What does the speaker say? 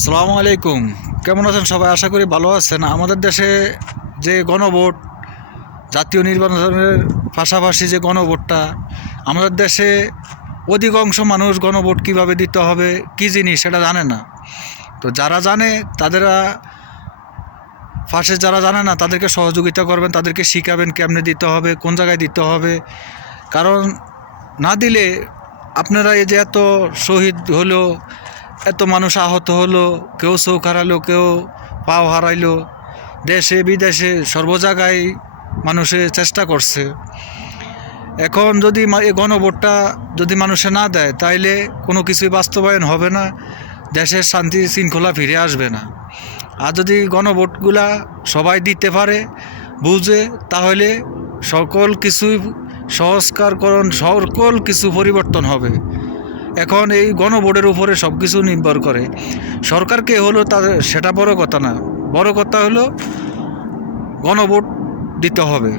আসসালামু আলাইকুম। কেমন আছেন সবাই? আশা করি ভালো আছেন। আমাদের দেশে যে গণভোট, জাতীয় নির্বাচনের পাশাপাশি যে গণভোটটা, আমাদের দেশে অধিকাংশ মানুষ গণভোট কীভাবে দিতে হবে, কী জিনিস সেটা জানে না। তো যারা জানে তাদেরা যারা জানে না তাদেরকে সহযোগিতা করবেন, তাদেরকে শিখাবেন কেমনে দিতে হবে, কোন জায়গায় দিতে হবে। কারণ না দিলে আপনারা এই যে এত শহীদ হলো, এত মানুষ আহত হলো, কেউ চোখ হারালো, কেউ পাও হারাইলো, দেশে বিদেশে সর্ব জায়গায় মানুষে চেষ্টা করছে। এখন যদি এই গণভোটটা যদি মানুষে না দেয় তাইলে কোনো কিছুই বাস্তবায়ন হবে না, দেশের শান্তি শৃঙ্খলা ফিরে আসবে না। আর যদি গণভোটগুলা সবাই দিতে পারে, বুঝে, তাহলে সকল কিছুই সংস্কারকরণ, সকল কিছু পরিবর্তন হবে। এখন এই গণভোটের উপরে সব কিছু নির্ভর করে। সরকারকে হলো তাদের সেটা বড় কথা না, বড় কথা হলো গণভোট দিতে হবে।